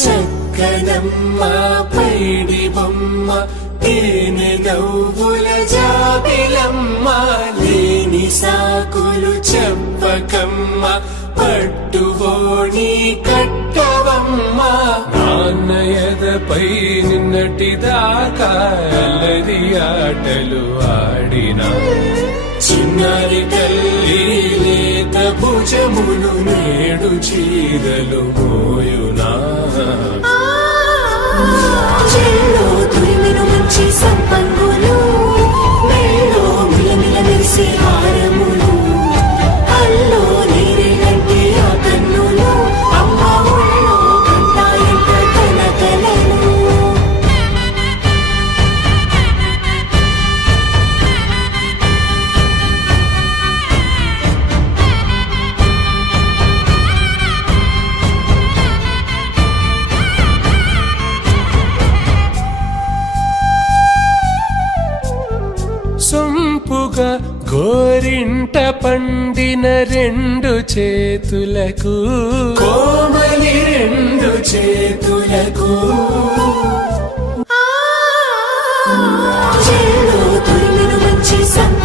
చక్కనమ్మ పైడి బొమ్మ తేనె నవ్వుల జాబిలమ్మ లేని సాకులు చెప్పకమ్మ పట్టువోణి కట్టవమ్మ నాన్నయదపై నిన్నటిదాకా అల్లరి ఆటలు ఆడినా చిన్నారి తల్లి లేత భుజములు నేడు చీరలు మోయునా చెల్లో తురిమిను మంచి సంపంగులు మెల్లో మిలమిల మెరిసే హారములు అల్లో నీరేనంటే ఆ కన్నులు అమ్మ ఒళ్ళో కంటాయంట కలకలను సొంపుగా గోరింట పండిన రెండు చేతులకు కోమలి రెండు చేతులకు చెల్లో తురిమిను మంచి సంపంగులు